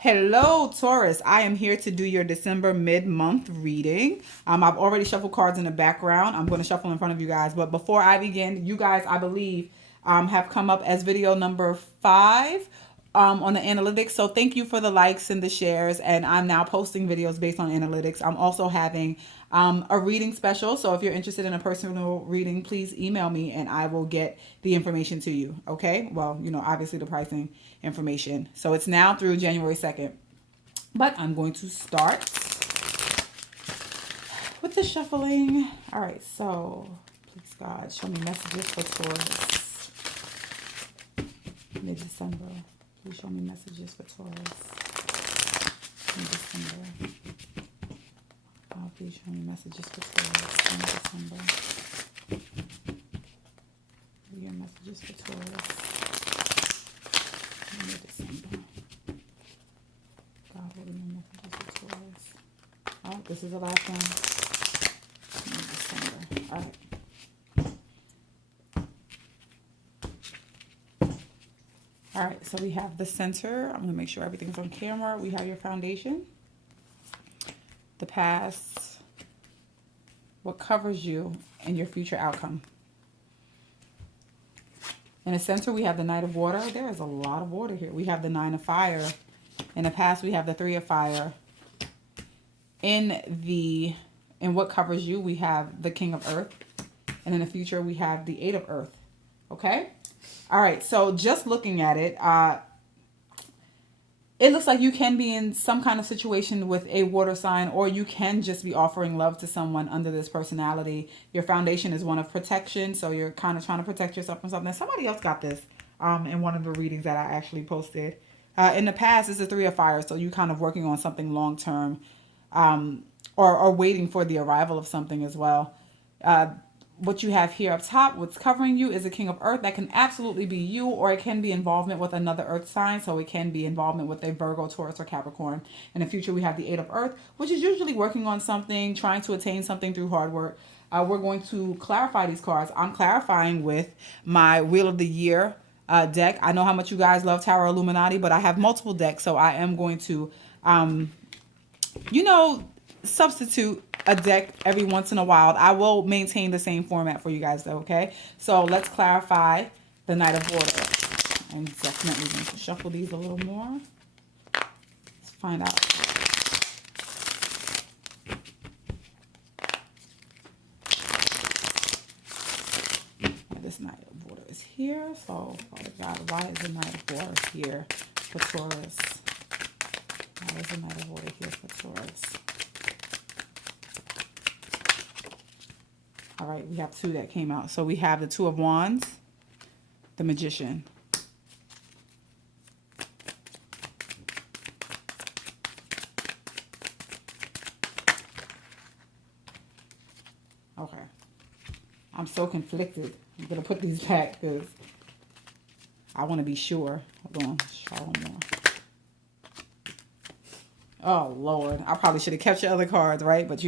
Hello, Taurus. I am here to do your December mid-month reading. I've already shuffled cards in the background. I'm going to shuffle in front of you guys. But before I begin, you guys, I believe, have come up as video number 5 on the analytics. So thank you for the likes and the shares. And I'm now posting videos based on analytics. I'm also having a reading special. So if you're interested in a personal reading, please email me and I will get the information to you. Okay. Well, obviously the pricing information. So it's now through January 2nd. But I'm going to start with the shuffling. All right. So please, God, show me messages for Taurus mid-December. Please show me messages for Taurus in December. Please show me messages for Taurus in December. Your messages for Taurus in December. God, what are your messages for Taurus? Oh, this is the last one. In December. All right. All right, so we have the center. I'm going to make sure everything's on camera. We have your foundation, the past, what covers you, and your future outcome. In the center, we have the Knight of Water. There is a lot of water here. We have the Nine of Fire. In the past, we have the Three of Fire. In what covers you, we have the King of Earth. And in the future, we have the Eight of Earth. Okay? All right, so just looking at it, it looks like you can be in some kind of situation with a water sign, or you can just be offering love to someone under this personality. Your foundation is one of protection, so you're kind of trying to protect yourself from something. Somebody else got this in one of the readings that I actually posted. In the past, it's a Three of Fire, so you're kind of working on something long-term or waiting for the arrival of something as well. What you have here up top, what's covering you, is a King of Earth. That can absolutely be you, or it can be involvement with another Earth sign. So it can be involvement with a Virgo, Taurus, or Capricorn. In the future, we have the Eight of Earth, which is usually working on something, trying to attain something through hard work. We're going to clarify these cards. I'm clarifying with my Wheel of the Year deck. I know how much you guys love Tarot Illuminati, but I have multiple decks, so I am going to, substitute a deck every once in a while. I will maintain the same format for you guys though, okay? So let's clarify the Knight of Water. I'm definitely going to shuffle these a little more. Let's find out. This Knight of Water is here. So, Father God, why is the Knight of Water here for Taurus? Why is the Knight of Water here for Taurus? All right, we have two that came out. So we have the Two of Wands, the Magician. Okay. I'm so conflicted. I'm going to put these back because I want to be sure. Hold on. Show more. Oh, Lord. I probably should have kept your other cards, right? But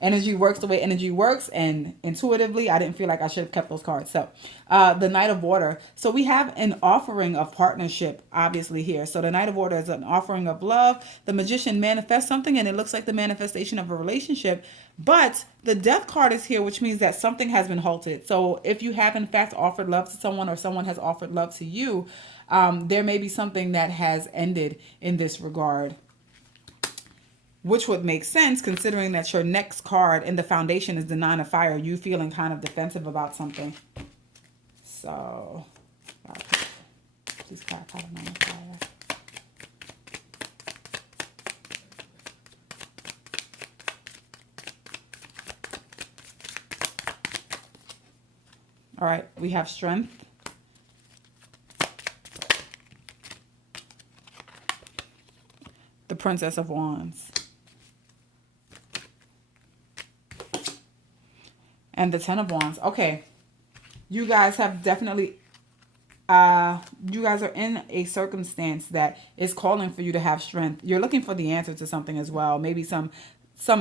energy works the way energy works, and intuitively I didn't feel like I should have kept those cards. So the Knight of Water, so we have an offering of partnership obviously here. So the Knight of Water is an offering of love. The Magician manifests something, and it looks like the manifestation of a relationship, but the Death card is here, which means that something has been halted. So if you have in fact offered love to someone, or someone has offered love to you, there may be something that has ended in this regard, which would make sense considering that your next card in the foundation is the Nine of Fire. You feeling kind of defensive about something. So, please clarify the Nine of Fire. All right, we have Strength. The Princess of Wands. And the Ten of Wands. Okay. You guys have definitely, you guys are in a circumstance that is calling for you to have strength. You're looking for the answer to something as well. Maybe some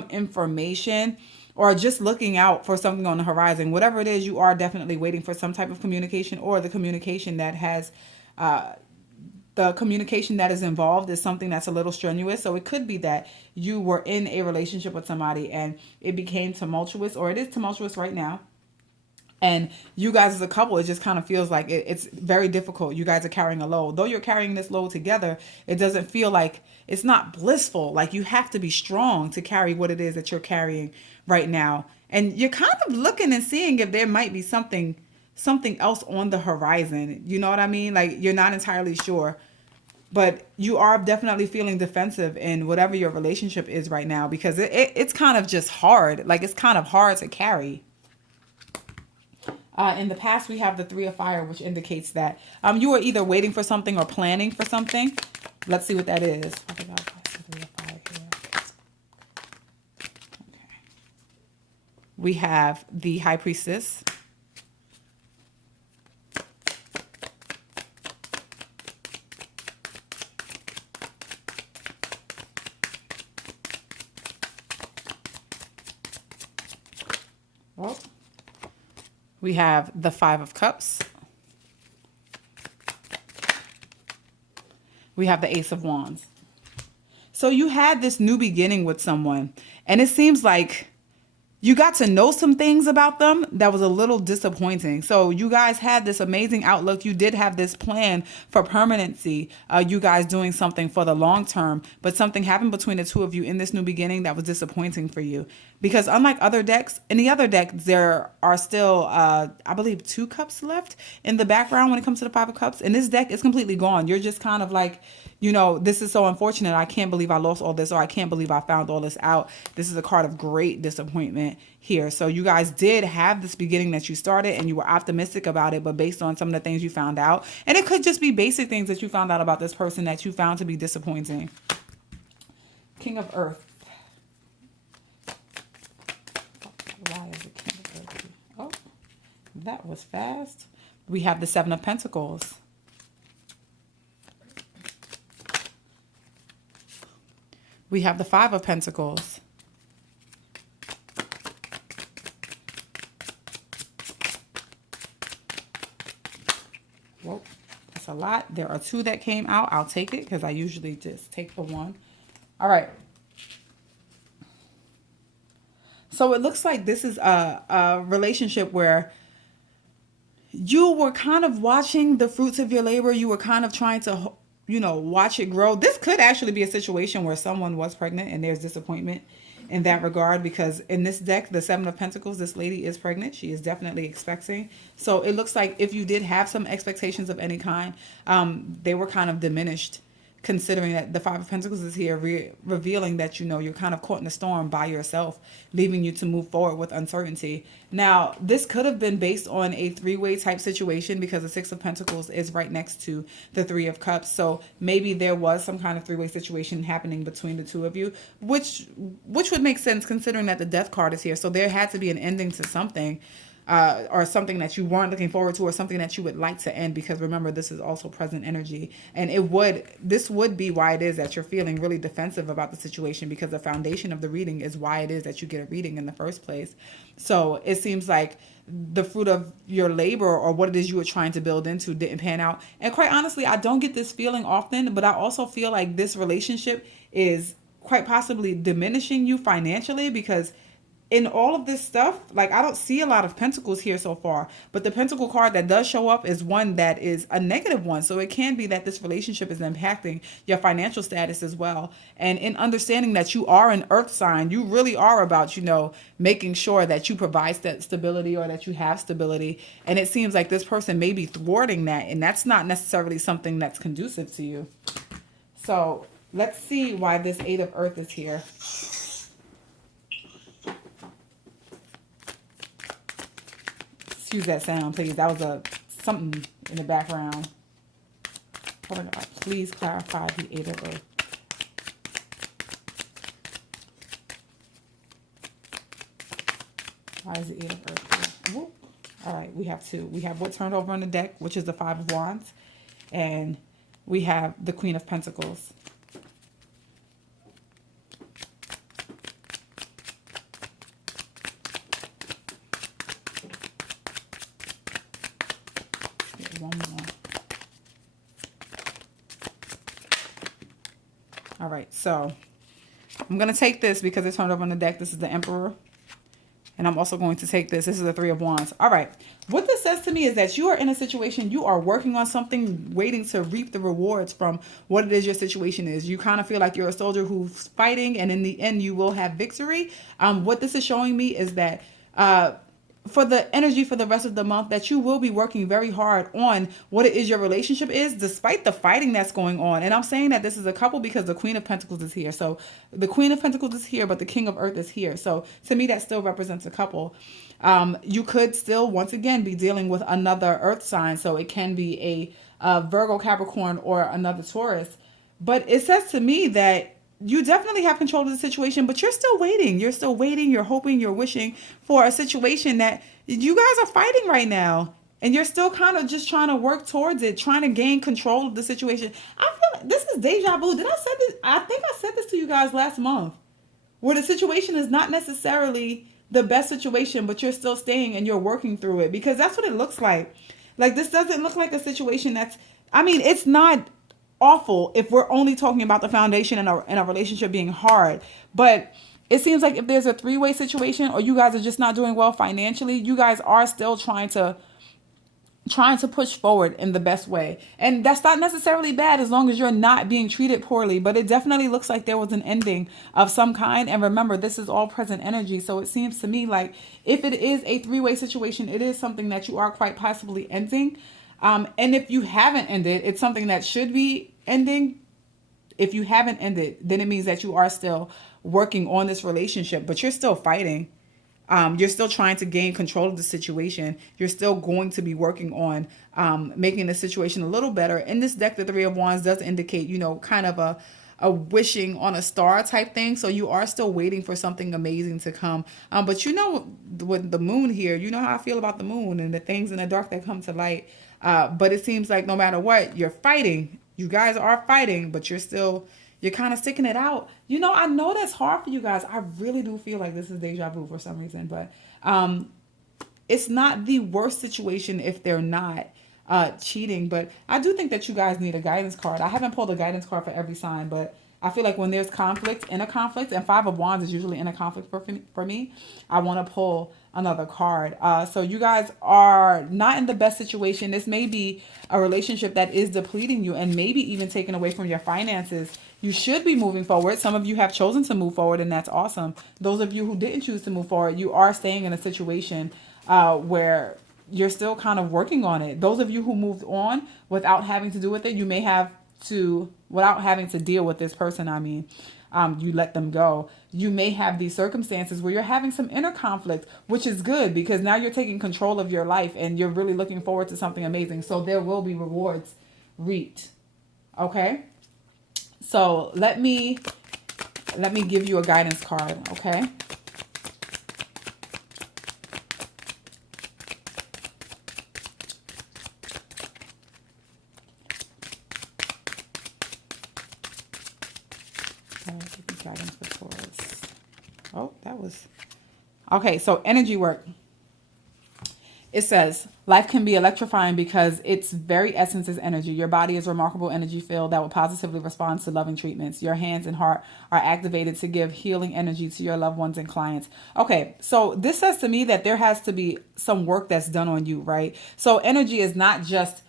information, or just looking out for something on the horizon. Whatever it is, you are definitely waiting for some type of communication, or the communication that has the communication that is involved is something that's a little strenuous. So it could be that you were in a relationship with somebody and it became tumultuous, or it is tumultuous right now. And you guys as a couple, it just kind of feels like it's very difficult. You guys are carrying a load. Though you're carrying this load together, it doesn't feel like, it's not blissful. Like you have to be strong to carry what it is that you're carrying right now. And you're kind of looking and seeing if there might be something else on the horizon. You know what I mean? Like you're not entirely sure. But you are definitely feeling defensive in whatever your relationship is right now, because it's kind of just hard. Like it's kind of hard to carry. In the past, we have the Three of Fire, which indicates that you are either waiting for something or planning for something. Let's see what that is. We have the High Priestess. Well, we have the Five of Cups. We have the Ace of Wands. So you had this new beginning with someone, and it seems like you got to know some things about them that was a little disappointing. So you guys had this amazing outlook. You did have this plan for permanency. You guys doing something for the long term, but something happened between the two of you in this new beginning that was disappointing for you. Because unlike other decks, in the other deck, there are still, I believe, 2 cups left in the background when it comes to the Five of Cups. In this deck, it's completely gone. You're just kind of like, you know, this is so unfortunate. I can't believe I lost all this, or I can't believe I found all this out. This is a card of great disappointment here. So you guys did have this beginning that you started and you were optimistic about it, but based on some of the things you found out, and it could just be basic things that you found out about this person that you found to be disappointing. King of Earth. Why is it King of Earth? Oh, that was fast. We have the Seven of Pentacles. We have the Five of Pentacles. Whoa, that's a lot. There are 2 that came out. I'll take it because I usually just take the one. All right. So it looks like this is a relationship where you were kind of watching the fruits of your labor. You were kind of trying to, you know, watch it grow. This could actually be a situation where someone was pregnant and there's disappointment in that regard, because in this deck, the Seven of Pentacles, this lady is pregnant. She is definitely expecting. So it looks like if you did have some expectations of any kind, they were kind of diminished, considering that the Five of Pentacles is here revealing that, you know, you're kind of caught in a storm by yourself, leaving you to move forward with uncertainty. Now, this could have been based on a 3-way type situation, because the Six of Pentacles is right next to the Three of Cups. So maybe there was some kind of 3-way situation happening between the two of you, which would make sense considering that the Death card is here. So there had to be an ending to something. Or something that you weren't looking forward to, or something that you would like to end, because remember, this is also present energy. And this would be why it is that you're feeling really defensive about the situation, because the foundation of the reading is why it is that you get a reading in the first place. So it seems like the fruit of your labor, or what it is you were trying to build into, didn't pan out. And quite honestly, I don't get this feeling often, but I also feel like this relationship is quite possibly diminishing you financially, because in all of this stuff, like, I don't see a lot of pentacles here so far, but the pentacle card that does show up is one that is a negative one. So it can be that this relationship is impacting your financial status as well. And in understanding that you are an earth sign, you really are about, you know, making sure that you provide that stability, or that you have stability. And it seems like this person may be thwarting that, and that's not necessarily something that's conducive to you. So let's see why this Eight of Earth is here. Excuse that sound, please. That was something in the background. Please clarify the Eight of Earth. Why is the Eight of Earth here? Whoop. All right, we have 2. We have what turned over on the deck, which is the Five of Wands. And we have the Queen of Pentacles. One more. All right, so I'm going to take this because it turned over on the deck. This is the Emperor. And I'm also going to take this. This is the Three of Wands. All right. What this says to me is that you are in a situation, you are working on something, waiting to reap the rewards from what it is your situation is. You kind of feel like you're a soldier who's fighting, and in the end, you will have victory. What this is showing me is that for the energy for the rest of the month, that you will be working very hard on what it is your relationship is, despite the fighting that's going on. And I'm saying that this is a couple because the Queen of Pentacles is here. So the Queen of Pentacles is here, but the King of Earth is here. So to me, that still represents a couple. You could still, once again, be dealing with another Earth sign. So it can be a Virgo, Capricorn, or another Taurus. But it says to me that you definitely have control of the situation, but you're still waiting. You're still waiting. You're hoping, you're wishing for a situation that you guys are fighting right now. And you're still kind of just trying to work towards it, trying to gain control of the situation. I feel like this is deja vu. Did I say this? I think I said this to you guys last month, where the situation is not necessarily the best situation, but you're still staying and you're working through it, because that's what it looks like. Like, this doesn't look like a situation that's, I mean, it's not awful if we're only talking about the foundation in a relationship being hard, but it seems like if there's a three-way situation, or you guys are just not doing well financially, you guys are still trying to push forward in the best way. And that's not necessarily bad as long as you're not being treated poorly, but it definitely looks like there was an ending of some kind. And remember, this is all present energy. So it seems to me like if it is a three-way situation, it is something that you are quite possibly ending. And if you haven't ended, it's something that should be ending. If you haven't ended, then it means that you are still working on this relationship, but you're still fighting. You're still trying to gain control of the situation. You're still going to be working on making the situation a little better. In this deck, the Three of Wands does indicate, kind of a wishing on a star type thing. So you are still waiting for something amazing to come. But with the moon here, you know how I feel about the moon and the things in the dark that come to light. But it seems like no matter what, you're fighting. You guys are fighting, but you're kind of sticking it out. I know that's hard for you guys. I really do feel like this is deja vu for some reason, but it's not the worst situation if they're not cheating. But I do think that you guys need a guidance card. I haven't pulled a guidance card for every sign, but I feel like when there's in a conflict, and Five of Wands is usually in a conflict for me, I want to pull another card. So you guys are not in the best situation. This may be a relationship that is depleting you and maybe even taking away from your finances. You should be moving forward. Some of you have chosen to move forward, and that's awesome. Those of you who didn't choose to move forward, you are staying in a situation where you're still kind of working on it. Those of you who moved on without having to do with it, you may have to, without having to deal with this person, you let them go. You may have these circumstances where you're having some inner conflict, which is good because now you're taking control of your life and you're really looking forward to something amazing. So there will be rewards reaped. Okay? So let me give you a guidance card, okay? Guidance for Taurus. Oh, that was okay. So energy work. It says, life can be electrifying because its very essence is energy. Your body is a remarkable energy field that will positively respond to loving treatments. Your hands and heart are activated to give healing energy to your loved ones and clients. Okay, so this says to me that there has to be some work that's done on you, right? So energy is not just,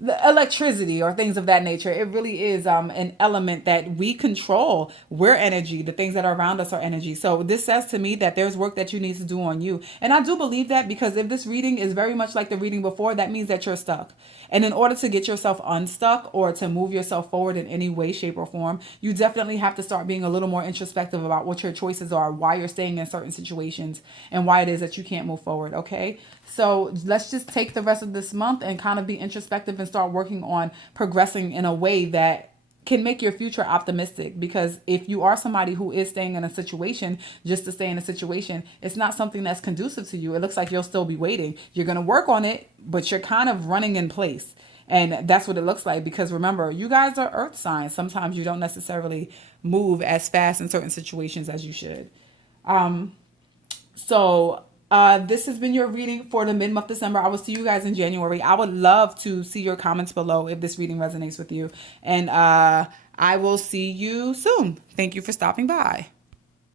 the electricity or things of that nature. It really is an element that we control. We're energy. The things that are around us are energy. So this says to me that there's work that you need to do on you. And I do believe that because if this reading is very much like the reading before, that means that you're stuck. And in order to get yourself unstuck or to move yourself forward in any way, shape, or form, you definitely have to start being a little more introspective about what your choices are, why you're staying in certain situations, and why it is that you can't move forward, okay? So let's just take the rest of this month and kind of be introspective and start working on progressing in a way that can make your future optimistic. Because if you are somebody who is staying in a situation just to stay in a situation, it's not something that's conducive to you. It looks like you'll still be waiting. You're going to work on it, but you're kind of running in place. And that's what it looks like, because remember, you guys are earth signs. Sometimes you don't necessarily move as fast in certain situations as you should. This has been your reading for the mid-month December. I will see you guys in January. I would love to see your comments below if this reading resonates with you. And I will see you soon. Thank you for stopping by.